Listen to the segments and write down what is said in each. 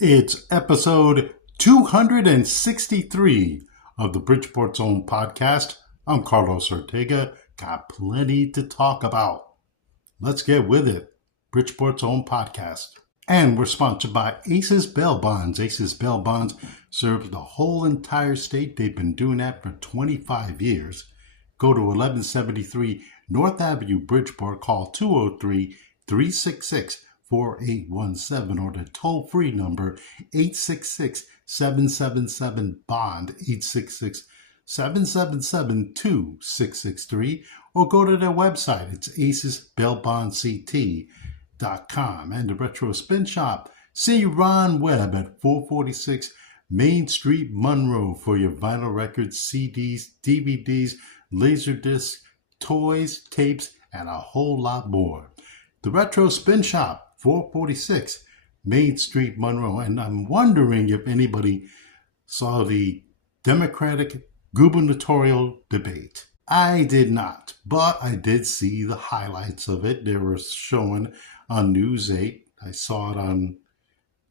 It's episode 263 of the Bridgeport's Own podcast. I'm Carlos Ortega. Got plenty to talk about. Let's get with it. Bridgeport's Own podcast. And we're sponsored by Aces Bail Bonds. Aces Bail Bonds serves the whole entire state. They've been doing that for 25 years. Go to 1173 North Avenue, Bridgeport. Call 203-366-4817 or the toll-free number 866-777-BOND, 866-777-2663, or go to their website. It's acesbailbondct.com. And the Retro Spin Shop. See Ron Webb at 446 Main Street, Monroe for your vinyl records, CDs, DVDs, Laserdiscs, toys, tapes, and a whole lot more. The Retro Spin Shop, 446 Main Street, Monroe. And I'm wondering if anybody saw the Democratic gubernatorial debate. I did not, but I did see the highlights of it. They were showing on News 8. I saw it on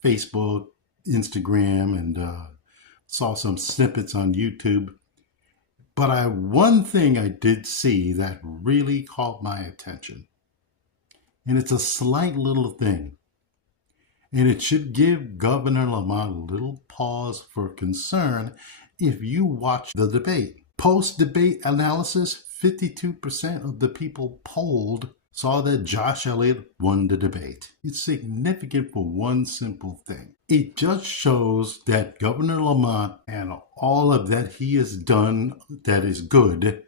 Facebook, Instagram, and saw some snippets on YouTube. But one thing I did see that really caught my attention, and it's a slight little thing, and it should give Governor Lamont a little pause for concern if you watch the debate. Post-debate analysis, 52% of the people polled saw that Josh Elliott won the debate. It's significant for one simple thing. It just shows that Governor Lamont and all of that he has done that is good,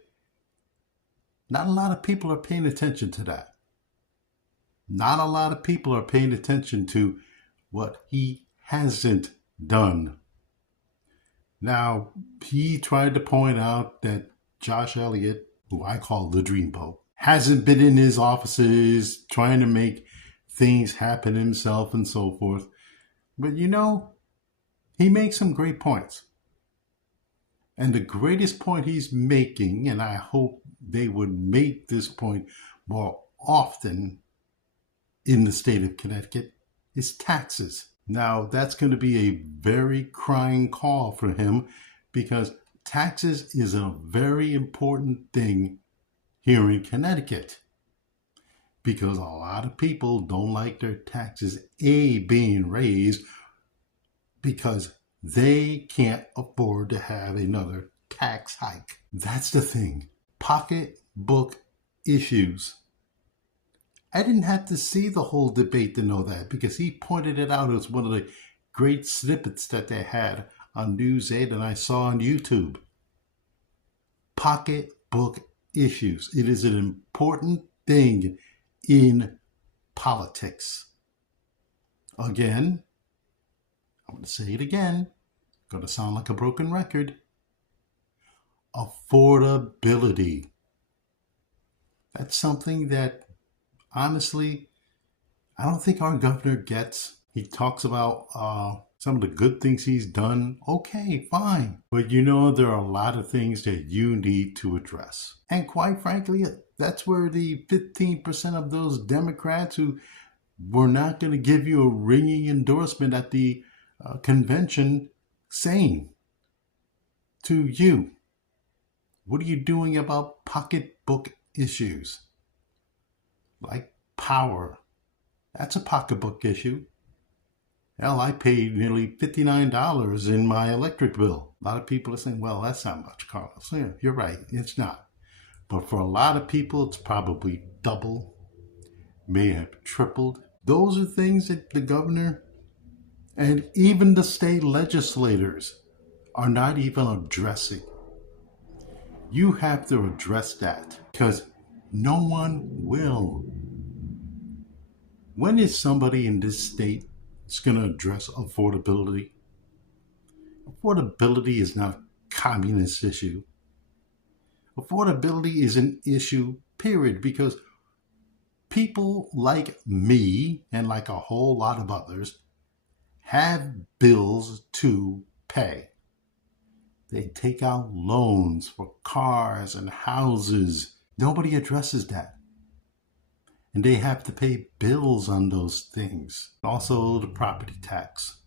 not a lot of people are paying attention to that. Not a lot of people are paying attention to what he hasn't done. Now, he tried to point out that Josh Elliott, who I call the Dreamboat, hasn't been in his offices trying to make things happen himself and so forth. But he makes some great points. And the greatest point he's making, and I hope they would make this point more often in the state of Connecticut, is taxes. Now, that's going to be a very crying call for him because taxes is a very important thing here in Connecticut, because a lot of people don't like their taxes being raised because they can't afford to have another tax hike. That's the thing. Pocketbook issues. I didn't have to see the whole debate to know that, because he pointed it out as one of the great snippets that they had on News 8 and I saw on YouTube. Pocketbook issues. It is an important thing in politics. Again, I'm going to say it again. Going to sound like a broken record. Affordability. That's something that, honestly, I don't think our governor gets. He talks about some of the good things he's done. Okay, fine. But there are a lot of things that you need to address. And quite frankly, that's where the 15% of those Democrats who were not going to give you a ringing endorsement at the convention saying to you, what are you doing about pocketbook issues? Like power. That's a pocketbook issue. Hell, I paid nearly $59 in my electric bill. A lot of people are saying, well, that's not much, Carlos. Yeah, you're right, it's not. But for a lot of people, it's probably double, may have tripled. Those are things that the governor and even the state legislators are not even addressing. You have to address that, because no one will. When is somebody in this state going to address affordability? Affordability is not a communist issue. Affordability is an issue, period, because people like me and like a whole lot of others have bills to pay. They take out loans for cars and houses. Nobody addresses that. And they have to pay bills on those things. Also, the property tax.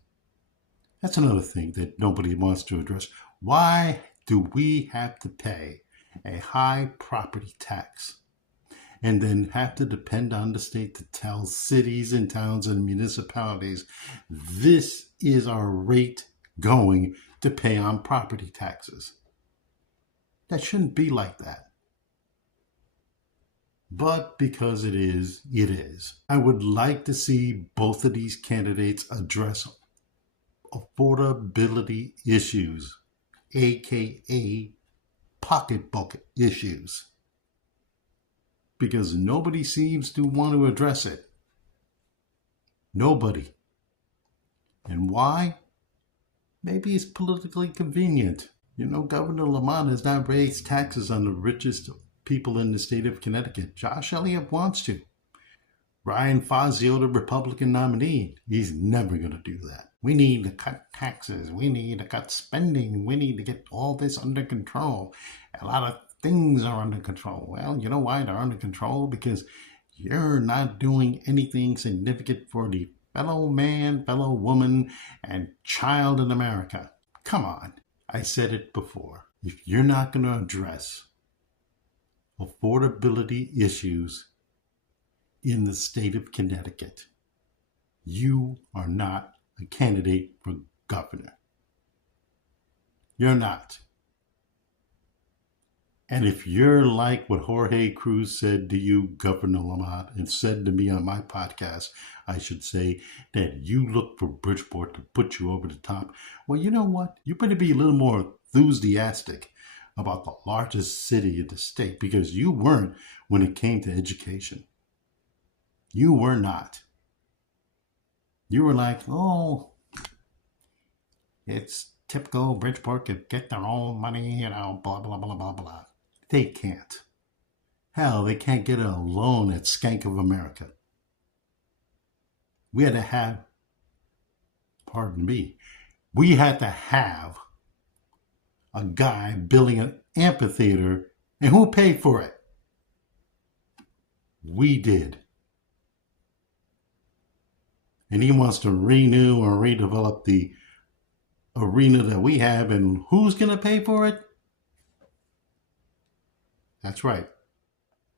That's another thing that nobody wants to address. Why do we have to pay a high property tax and then have to depend on the state to tell cities and towns and municipalities this is our rate going to pay on property taxes? That shouldn't be like that. But because it is, it is. I would like to see both of these candidates address affordability issues, aka pocketbook issues, because nobody seems to want to address it. Nobody. And why? Maybe it's politically convenient. You know, Governor Lamont has not raised taxes on the richest people in the state of Connecticut. Josh Elliott wants to. Ryan Fazio, the Republican nominee, he's never going to do that. We need to cut taxes. We need to cut spending. We need to get all this under control. A lot of things are under control. Well, you know why they're under control? Because you're not doing anything significant for the fellow man, fellow woman, and child in America. Come on. I said it before. If you're not going to address affordability issues in the state of Connecticut, you are not a candidate for governor. You're not. And if you're like what Jorge Cruz said to you, Governor Lamont, and said to me on my podcast, I should say, that you look for Bridgeport to put you over the top. Well, you know what? You better be a little more enthusiastic about the largest city in the state, because you weren't when it came to education. You were not. You were like, oh, it's typical Bridgeport could get their own money, you know, blah, blah, blah, blah, blah. They can't. Hell, they can't get a loan at Skank of America. We had to have, pardon me, we had to have a guy building an amphitheater, and who paid for it? We did. And he wants to renew or redevelop the arena that we have, and who's going to pay for it? That's right.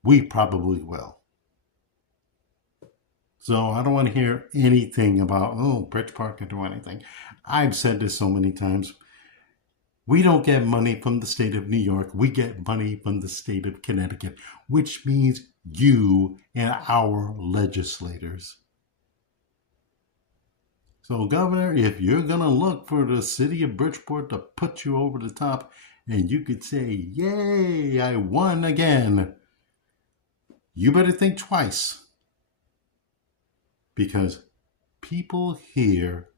We probably will. So I don't want to hear anything about, oh, Bridgeport can do anything. I've said this so many times. We don't get money from the state of New York. We get money from the state of Connecticut, which means you and our legislators. So, Governor, if you're going to look for the city of Bridgeport to put you over the top, and you could say, yay, I won again, you better think twice. Because people here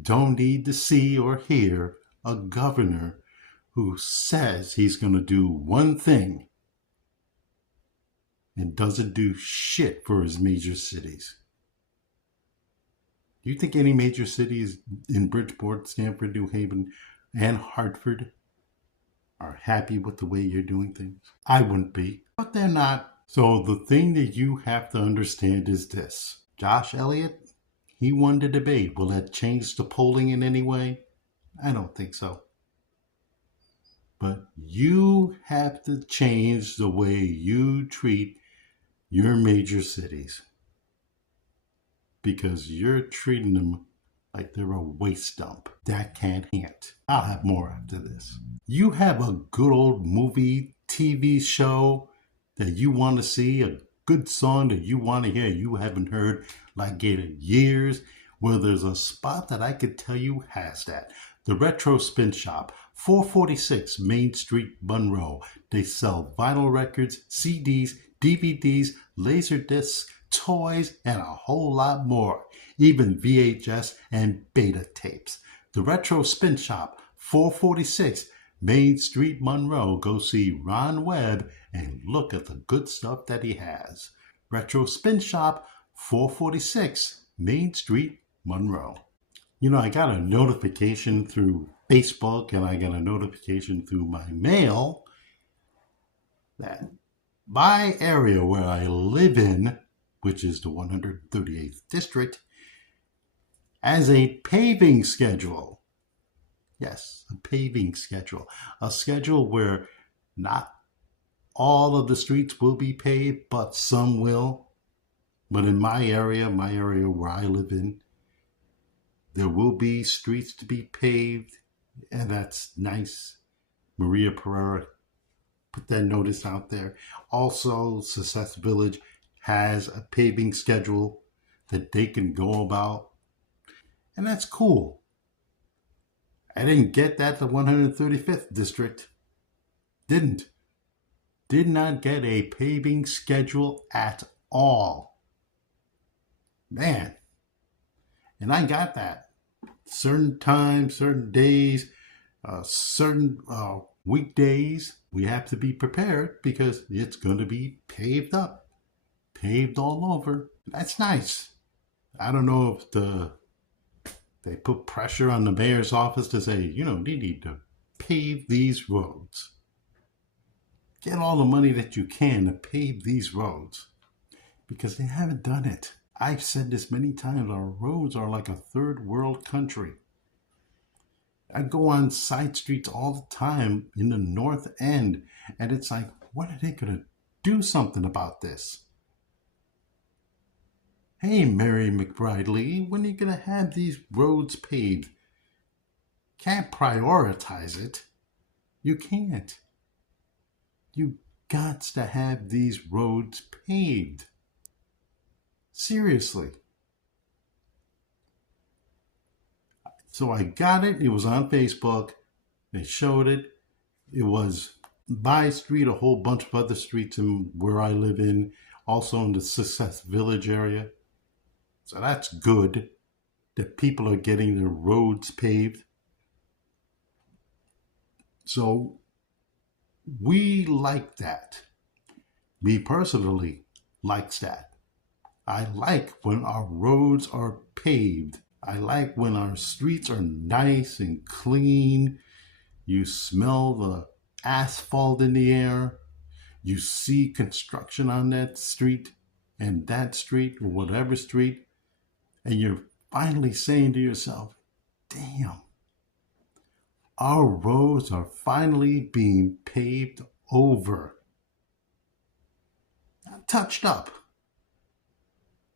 don't need to see or hear a governor who says he's going to do one thing and doesn't do shit for his major cities. Do you think any major cities in Bridgeport, Stamford, New Haven, and Hartford are happy with the way you're doing things? I wouldn't be, but they're not. So the thing that you have to understand is this. Josh Elliott, he won the debate. Will that change the polling in any way? I don't think so. But you have to change the way you treat your major cities, because you're treating them like they're a waste dump. That can't. I'll have more after this. You have a good old movie, TV show that you want to see, a good song that you want to hear you haven't heard like in years, well, there's a spot that I could tell you has that. The Retro Spin Shop, 446 Main Street, Monroe. They sell vinyl records, CDs, DVDs, laser discs, toys, and a whole lot more. Even VHS and beta tapes. The Retro Spin Shop, 446 Main Street, Monroe. Go see Ron Webb and look at the good stuff that he has. Retro Spin Shop, 446 Main Street, Monroe. You know, I got a notification through Facebook and I got a notification through my mail that my area where I live in, which is the 138th district, as a paving schedule. Yes, a paving schedule. A schedule where not all of the streets will be paved, but some will. But in my area where I live in, there will be streets to be paved, and that's nice. Maria Pereira put that notice out there. Also, Success Village has a paving schedule that they can go about, and that's cool. I didn't get that the 135th district. Did not get a paving schedule at all. Man, and I got that. Certain times, certain days, certain weekdays, we have to be prepared because it's going to be paved up, paved all over. That's nice. I don't know if they put pressure on the mayor's office to say, they need to pave these roads. Get all the money that you can to pave these roads because they haven't done it. I've said this many times, our roads are like a third world country. I go on side streets all the time in the North End, and it's like, when are they going to do something about this? Hey, Mary McBride Lee, when are you going to have these roads paved? Can't prioritize it. You can't. You got to have these roads paved. Seriously. So I got it. It was on Facebook. They showed it. It was by street, a whole bunch of other streets in where I live in, also in the Success Village area. So that's good that people are getting their roads paved. So we like that. Me personally likes that. I like when our roads are paved. I like when our streets are nice and clean. You smell the asphalt in the air. You see construction on that street and that street or whatever street. And you're finally saying to yourself, damn, our roads are finally being paved over. Not touched up.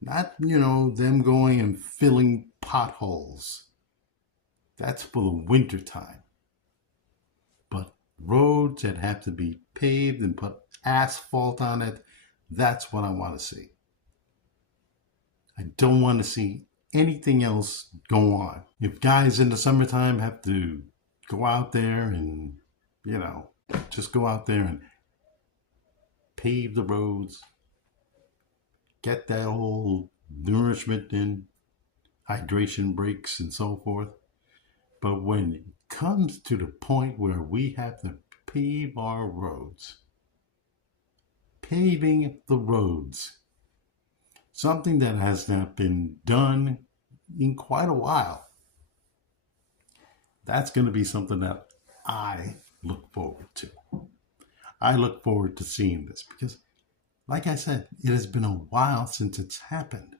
Not, them going and filling potholes. That's for the winter time. But roads that have to be paved and put asphalt on it, that's what I want to see. I don't want to see anything else go on. If guys in the summertime have to go out there and, just go out there and pave the roads, get that whole nourishment in, hydration breaks and so forth. But when it comes to the point where we have to pave our roads, paving the roads, something that has not been done in quite a while, that's going to be something that I look forward to. I look forward to seeing this because, like I said, it has been a while since it's happened.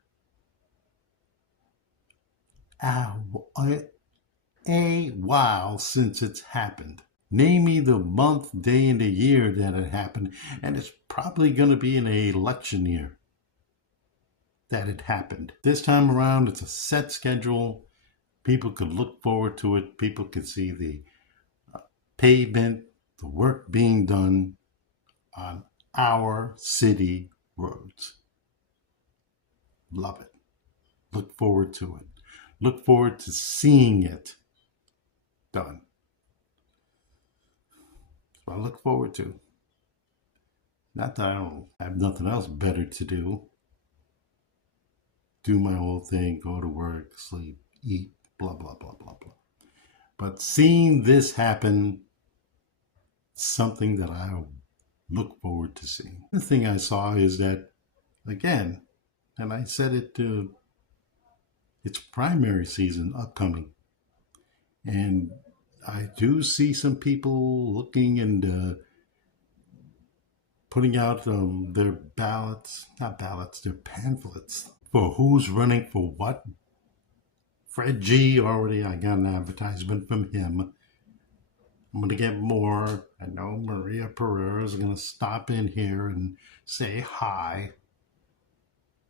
A while since it's happened. Name me the month, day, and the year that it happened, and it's probably going to be in an election year that it happened. This time around, it's a set schedule. People could look forward to it. People could see the pavement, the work being done on our city roads. Love it. Look forward to it. Look forward to seeing it done. So I look forward to. Not that I don't have nothing else better to do. Do my whole thing, go to work, sleep, eat, blah, blah, blah, blah, blah. But seeing this happen, something that I look forward to seeing. The thing I saw is that, again, and I said it, it's primary season upcoming. And I do see some people looking and putting out their ballots, not ballots, their pamphlets for who's running for what Fred G. already, I got an advertisement from him. I'm going to get more. I know Maria Pereira is going to stop in here and say hi.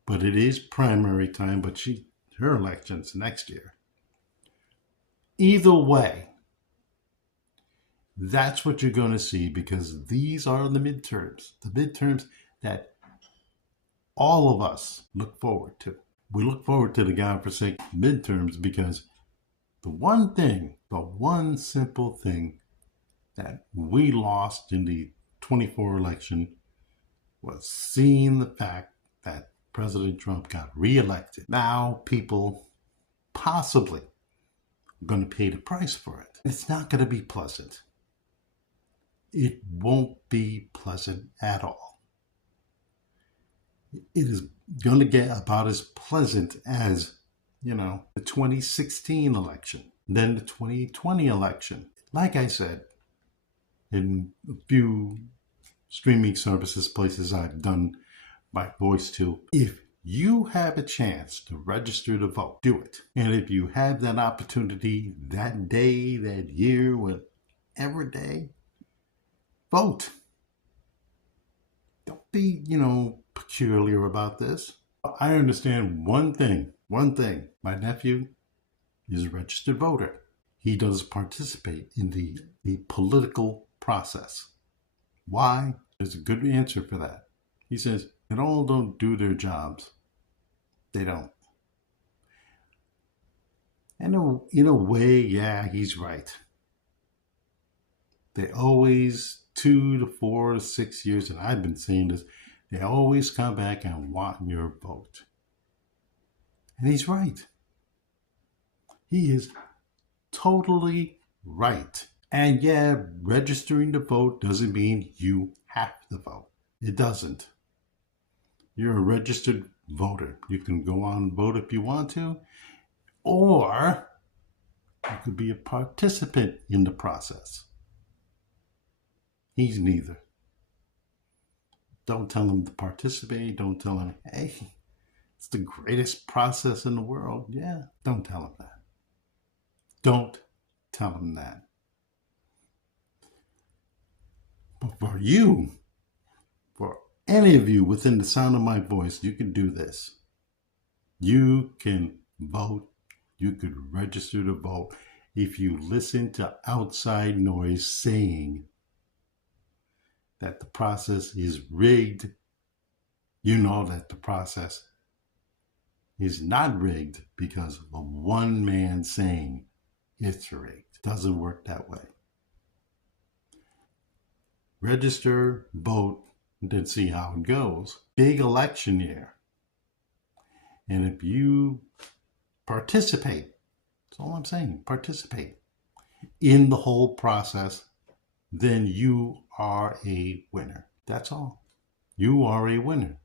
But it is primary time, but her election's next year. Either way, that's what you're going to see, because these are the midterms that all of us look forward to. We look forward to the godforsaken midterms because the one simple thing that we lost in the 24 election was seeing the fact that President Trump got reelected. Now people possibly are going to pay the price for it. It's not going to be pleasant. It won't be pleasant at all. It is going to get about as pleasant as, the 2016 election, then the 2020 election. Like I said, in a few streaming services, places I've done my voice to, if you have a chance to register to vote, do it. And if you have that opportunity that day, that year, whatever day, vote. Don't be, peculiar about this. I understand one thing. My nephew is a registered voter. He does participate in the political process. Why? There's a good answer for that. He says, they all don't do their jobs. They don't. And in a way, yeah, he's right. They always, 2 to 4 to 6 years, and I've been saying this, they always come back and want your vote. And he's right. He is totally right. And yeah, registering to vote doesn't mean you have to vote. It doesn't. You're a registered voter. You can go on and vote if you want to, or you could be a participant in the process. He's neither. Don't tell him to participate. Don't tell him, hey, it's the greatest process in the world. Yeah, don't tell him that. Don't tell him that. But for you, for any of you within the sound of my voice, you can do this. You can vote. You could register to vote. If you listen to outside noise saying that the process is rigged, you know that the process is not rigged because of one man saying it's rigged. It doesn't work that way. Register, vote, and then see how it goes. Big election year. And if you participate, that's all I'm saying, participate in the whole process, then you are a winner. That's all. You are a winner.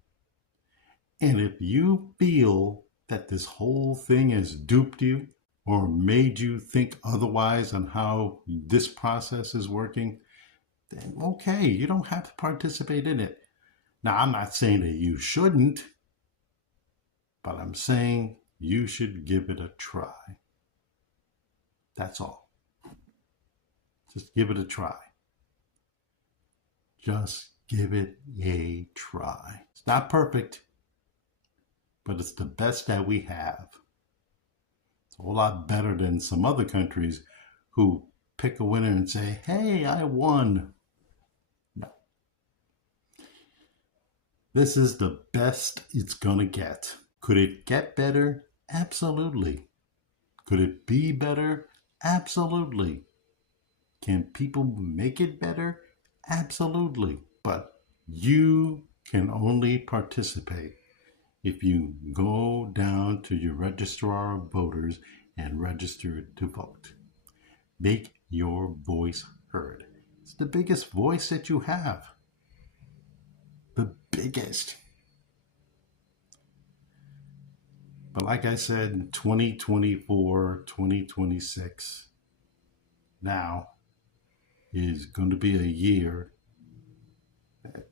And if you feel that this whole thing has duped you or made you think otherwise on how this process is working, then okay, you don't have to participate in it. Now, I'm not saying that you shouldn't, but I'm saying you should give it a try. That's all. Just give it a try. Just give it a try. It's not perfect, but it's the best that we have. It's a whole lot better than some other countries who pick a winner and say, hey, I won. No. This is the best it's gonna get. Could it get better? Absolutely. Could it be better? Absolutely. Can people make it better? Absolutely. But you can only participate if you go down to your registrar of voters and register to vote. Make your voice heard. It's the biggest voice that you have. The biggest. But like I said, 2024, 2026 now is going to be a year that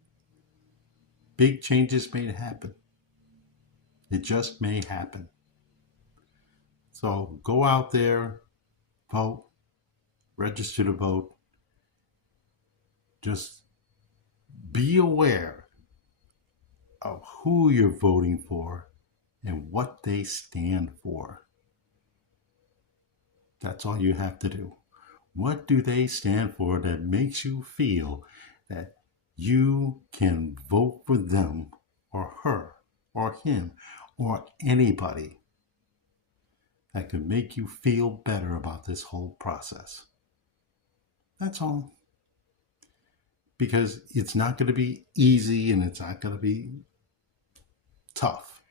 big changes may happen. It just may happen. So go out there, vote, register to vote. Just be aware of who you're voting for and what they stand for. That's all you have to do. What do they stand for that makes you feel that you can vote for them or her or him or anybody that could make you feel better about this whole process? That's all. Because it's not going to be easy and it's not going to be tough.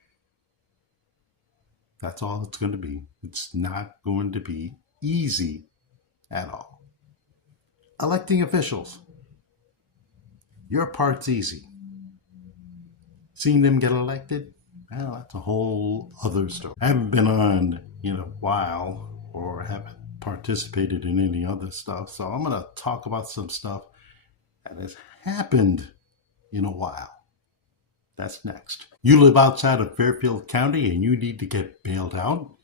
That's all it's going to be. It's not going to be easy at all. Electing officials. Your part's easy. Seeing them get elected, well, that's a whole other story. I haven't been on in a while or haven't participated in any other stuff, so I'm going to talk about some stuff that has happened in a while. That's next. You live outside of Fairfield County and you need to get bailed out?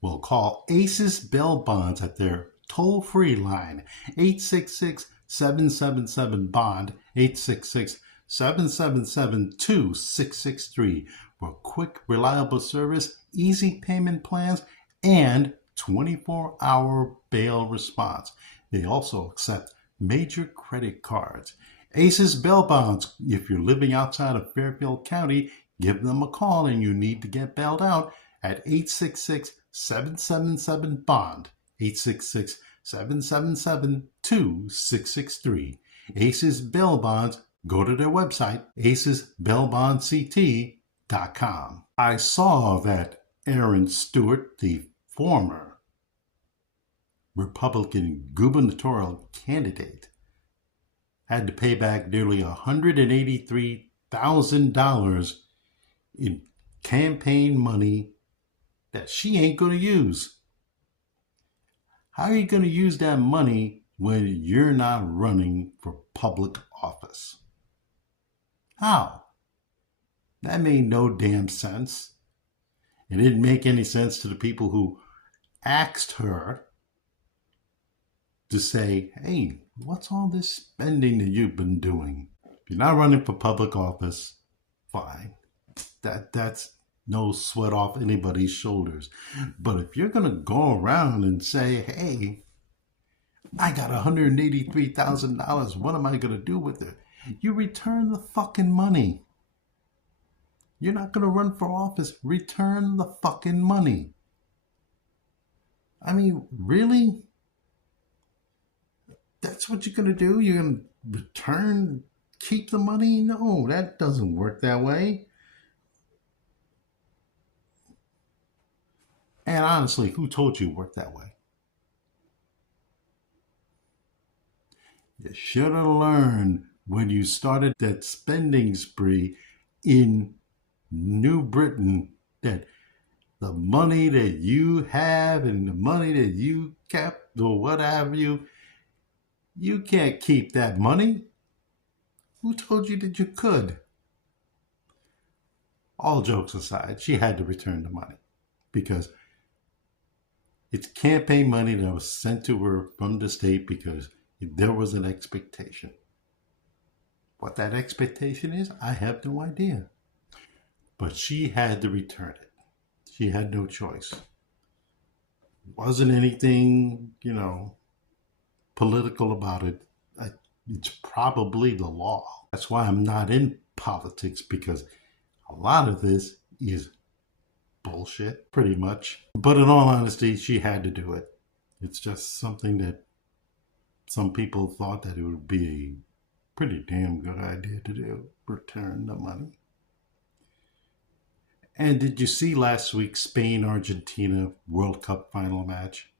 Well, call ACES Bail Bonds at their toll-free line, 866-777-BOND, 866-777-2663 for quick, reliable service, easy payment plans, and 24-hour bail response. They also accept major credit cards. ACES Bail Bonds. If you're living outside of Fairfield County, give them a call and you need to get bailed out at 866-777-BOND, 866-777-2663. ACES Bail Bonds. Go to their website, acesbailbondct.com. I saw that Aaron Stewart, the former Republican gubernatorial candidate, had to pay back nearly $183,000 in campaign money that she ain't going to use. How are you going to use that money when you're not running for public office? How? That made no damn sense. It didn't make any sense to the people who asked her to say, hey, what's all this spending that you've been doing? If you're not running for public office, fine. That's no sweat off anybody's shoulders. But if you're going to go around and say, hey, I got $183,000, what am I going to do with it? You return the fucking money. You're not going to run for office. Return the fucking money. I mean, really? That's what you're going to do? You're going to return, keep the money? No, that doesn't work that way. And honestly, who told you it worked that way? You should have learned when you started that spending spree in New Britain that the money that you have and the money that you kept or what have you, you can't keep that money. Who told you that you could? All jokes aside, she had to return the money because it's campaign money that was sent to her from the state because there was an expectation. What that expectation is, I have no idea. But she had to return it. She had no choice. It wasn't anything, political about it. It's probably the law. That's why I'm not in politics, because a lot of this is bullshit, pretty much. But in all honesty, she had to do it. It's just something that some people thought that it would be a pretty damn good idea to do. Return the money. And did you see last week's Spain-Argentina World Cup final match?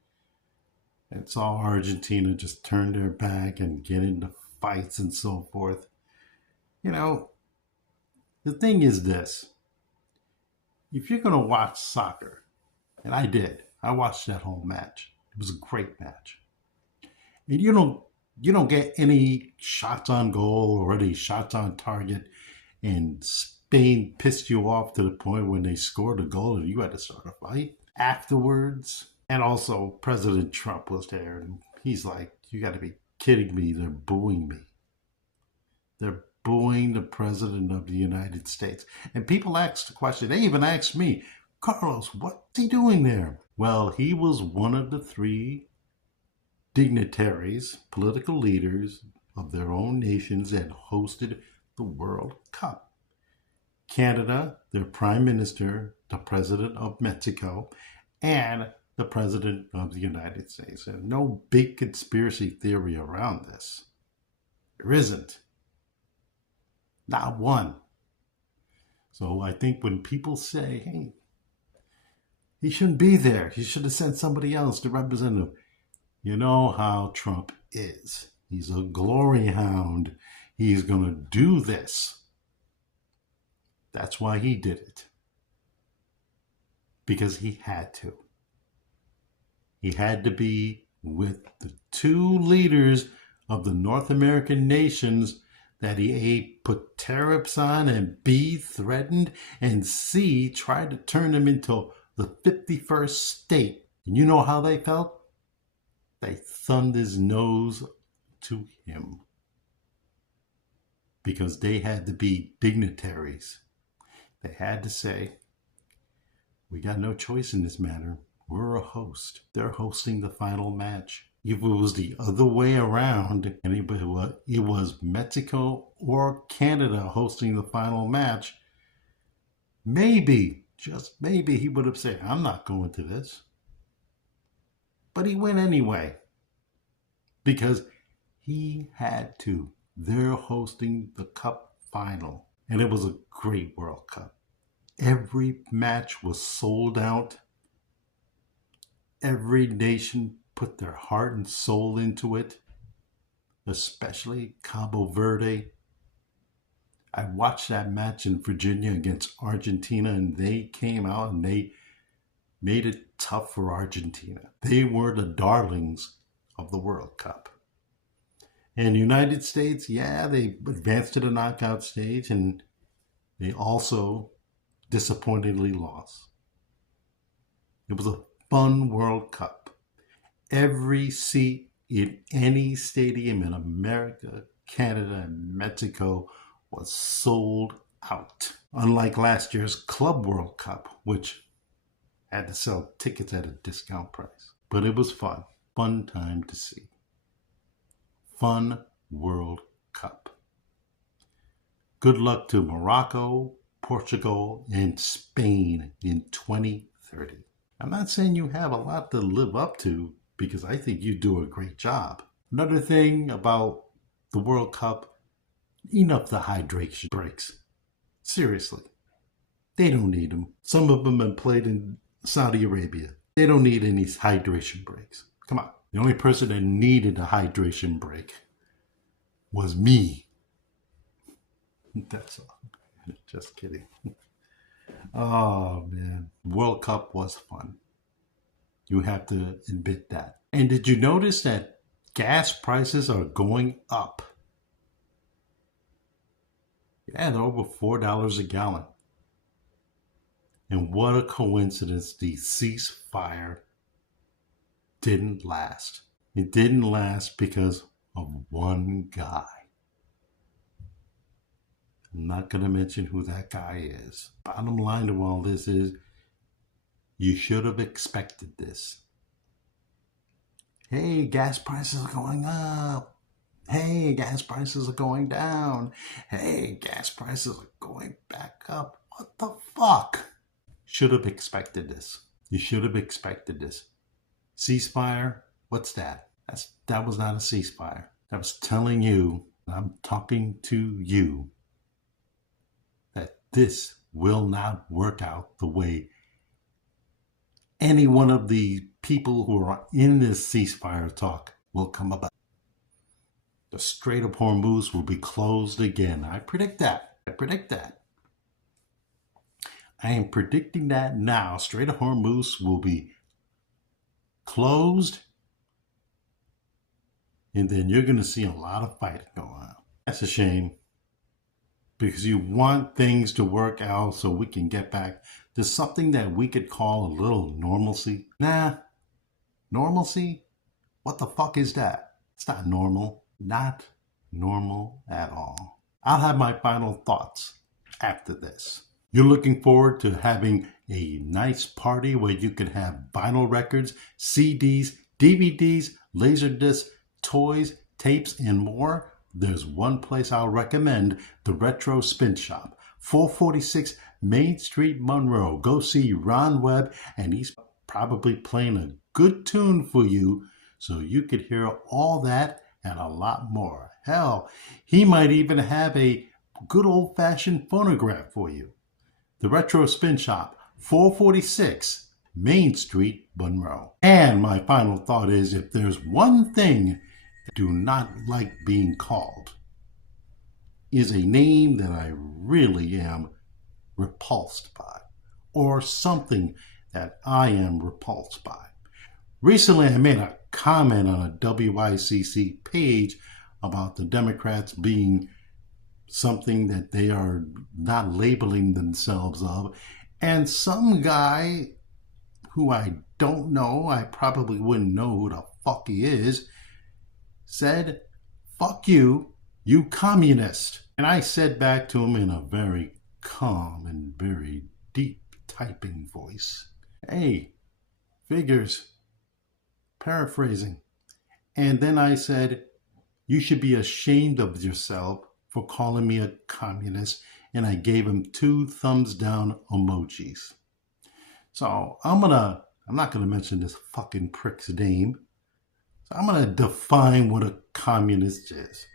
And saw Argentina just turn their back and get into fights and so forth. The thing is this. If you're going to watch soccer, and I did, I watched that whole match. It was a great match. And you don't get any shots on goal or any shots on target, and Spain pissed you off to the point when they scored a goal and you had to start a fight. afterwards. And also, President Trump was there, and he's like, "You got to be kidding me. They're booing me. They're booing the President of the United States." And people asked the question, they even asked me, "Carlos, what's he doing there?" Well, he was one of the three dignitaries, political leaders of their own nations that hosted the World Cup. Canada, their prime minister, the president of Mexico, and the president of the United States. And no big conspiracy theory around this. There isn't. Not one. So I think when people say, "Hey, he shouldn't be there. He should have sent somebody else to represent him," you know how Trump is. He's a glory hound. He's going to do this. That's why he did it. Because he had to. He had to be with the two leaders of the North American nations that he A, put tariffs on, and B, threatened, and C, tried to turn them into the 51st state. And you know how they felt? They thumbed his nose to him. Because they had to be dignitaries. They had to say, "We got no choice in this matter. We're a host." They're hosting the final match. If it was the other way around, and it was Mexico or Canada hosting the final match, maybe, just maybe, he would have said, "I'm not going to this." But he went anyway. Because he had to. They're hosting the Cup final. And it was a great World Cup. Every match was sold out. Every nation put their heart and soul into it, especially Cabo Verde. I watched that match in Virginia against Argentina, and they came out and they made it tough for Argentina. They were the darlings of the World Cup. And the United States, yeah, they advanced to the knockout stage, and they also disappointingly lost. It was a fun World Cup. Every seat in any stadium in America, Canada, and Mexico was sold out. Unlike last year's Club World Cup, which had to sell tickets at a discount price. But it was fun. Fun time to see. Fun World Cup. Good luck to Morocco, Portugal, and Spain in 2030. I'm not saying you have a lot to live up to, because I think you do a great job. Another thing about the World Cup, enough the hydration breaks. Seriously. They don't need them. Some of them have played in Saudi Arabia. They don't need any hydration breaks. Come on. The only person that needed a hydration break was me. That's all. Just kidding. Oh, man. World Cup was fun. You have to admit that. And did you notice that gas prices are going up? Yeah, they're over $4 a gallon. And what a coincidence, the ceasefire didn't last. It didn't last because of one guy. I'm not going to mention who that guy is. Bottom line to all this is, you should have expected this. Hey, gas prices are going up. Hey, gas prices are going down. Hey, gas prices are going back up. What the fuck? Should have expected this. You should have expected this. Ceasefire? What's that? That was not a ceasefire. That was telling you, I'm talking to you, that this will not work out the way any one of the people who are in this ceasefire talk will come about. The Strait of Hormuz will be closed again. I predict that. I am predicting that now. Strait of Hormuz will be closed, and then you're going to see a lot of fighting going on. That's a shame, because you want things to work out so we can get back to something that we could call a little normalcy. Nah, normalcy? What the fuck is that? It's not normal. Not normal at all. I'll have my final thoughts after this. You're looking forward to having a nice party where you can have vinyl records, CDs, DVDs, Laserdiscs, toys, tapes, and more? There's one place I'll recommend, the Retro Spin Shop, 446 Main Street, Monroe. Go see Ron Webb, and he's probably playing a good tune for you so you could hear all that and a lot more. Hell, he might even have a good old-fashioned phonograph for you. The Retro Spin Shop, 446 Main Street, Monroe. And my final thought is, if there's one thing I do not like being called, is a name that I really am repulsed by, or something that I am repulsed by. Recently, I made a comment on a WICC page about the Democrats being something that they are not labeling themselves of, and some guy who I don't know, I probably wouldn't know who the fuck he is, said, "Fuck you, you communist." And I said back to him in a very calm and very deep typing voice, "Hey, figures, paraphrasing." And then I said, "You should be ashamed of yourself for calling me a communist." And I gave him 2 thumbs down emojis. So I'm not gonna mention this fucking prick's name. So I'm gonna define what a communist is.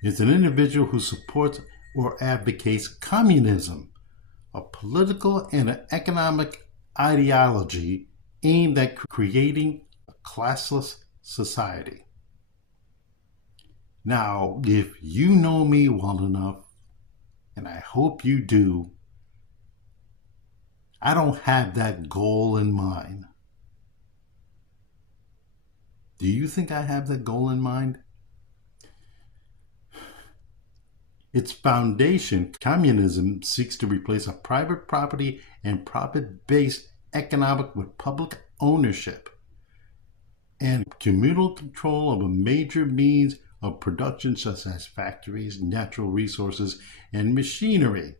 It's an individual who supports or advocates communism, a political and an economic ideology aimed at creating a classless society. Now, if you know me well enough, and I hope you do, I don't have that goal in mind. Do you think I have that goal in mind? Its foundation, communism, seeks to replace a private property and profit-based economic with public ownership and communal control of a major means of production such as factories, natural resources, and machinery.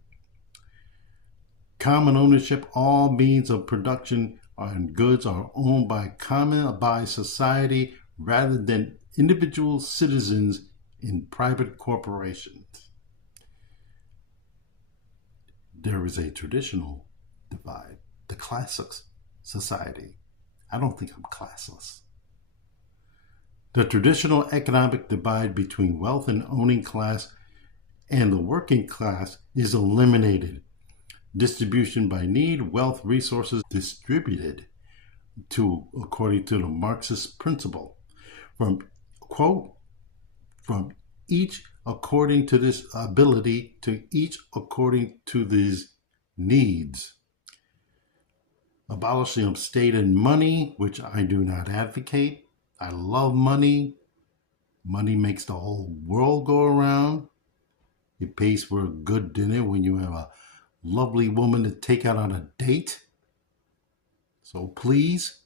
Common ownership, all means of production and goods are owned by society rather than individual citizens in private corporations. There is a traditional divide, the classless society. I don't think I'm classless. The traditional economic divide between wealth and owning class and the working class is eliminated. Distribution by need, wealth resources distributed according to the Marxist principle. From each according to this ability to each according to these needs. Abolishing of state and money, which I do not advocate. I love money. Money makes the whole world go around. It pays for a good dinner when you have a lovely woman to take out on a date. So please.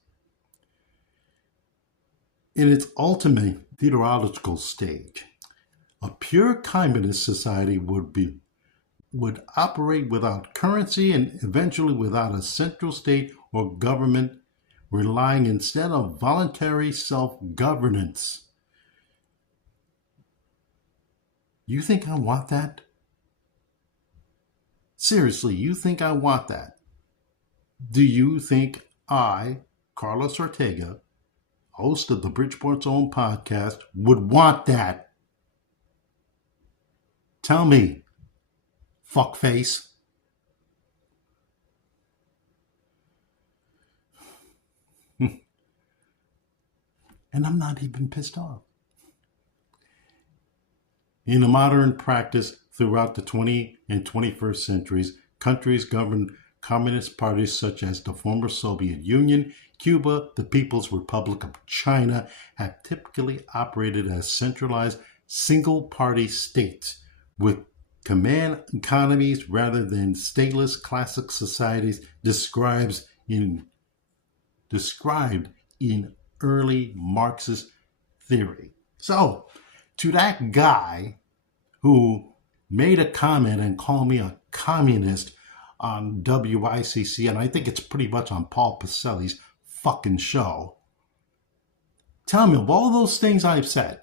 In its ultimate theological stage, a pure communist society would operate without currency and eventually without a central state or government, relying instead on voluntary self-governance. You think I want that? Seriously, you think I want that? Do you think I, Carlos Ortega, host of the Bridgeport's Own podcast, would want that? Tell me, fuckface. And I'm not even pissed off. In a modern practice throughout the 20th and 21st centuries, countries governed communist parties such as the former Soviet Union, Cuba, the People's Republic of China have typically operated as centralized single-party states with command economies rather than stateless classic societies described in early Marxist theory. So, to that guy who made a comment and called me a communist on WICC, and I think it's pretty much on Paul Pacelli's fucking show, tell me, of all those things I've said,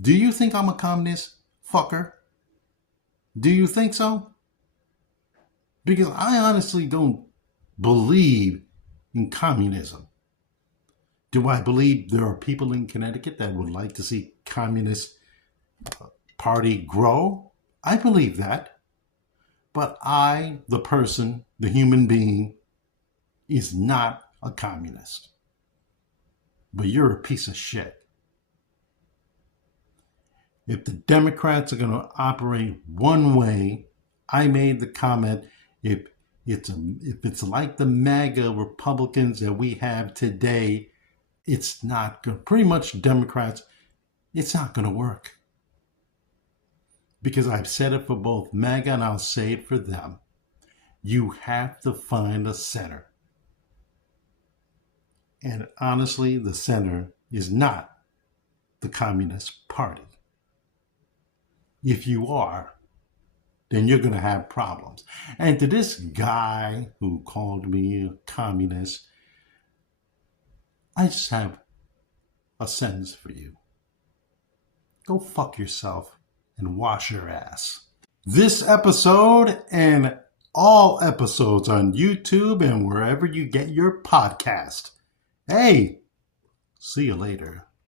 do you think I'm a communist, fucker? Do you think so? Because I honestly don't believe in communism. Do I believe there are people in Connecticut that would like to see Communist Party grow? I believe that. But I, the person, the human being, is not a communist. But you're a piece of shit. If the Democrats are going to operate one way, I made the comment, if it's like the MAGA Republicans that we have today, it's not going. Pretty much Democrats, it's not going to work. Because I've said it for both MAGA and I'll say it for them. You have to find a center. And honestly, the center is not the Communist Party. If you are, then you're going to have problems. And to this guy who called me a communist, I just have a sentence for you. Go fuck yourself and wash your ass. This episode and all episodes on YouTube and wherever you get your podcast. Hey, see you later.